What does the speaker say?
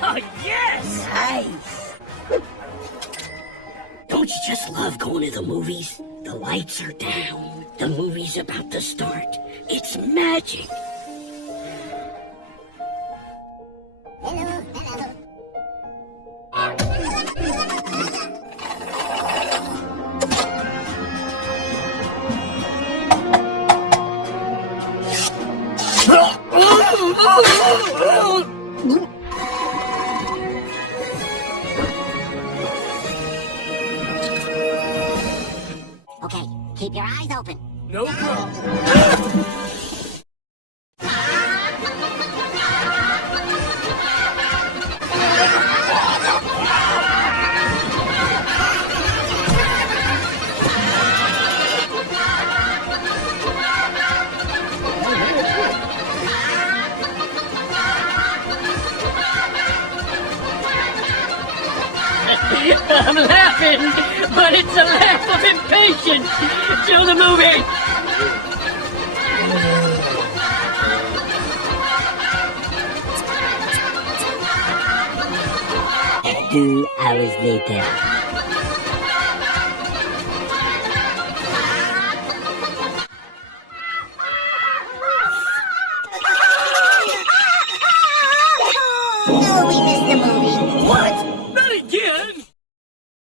Oh, yes! Nice! Don't you just love going to the movies? The lights are down. The movie's about to start. It's magic. Hello. Okay, keep your eyes open. No problem. I'm laughing, but it's a laugh of impatience. Show the movie. 2 hours later. Oh, we missed the movie. What?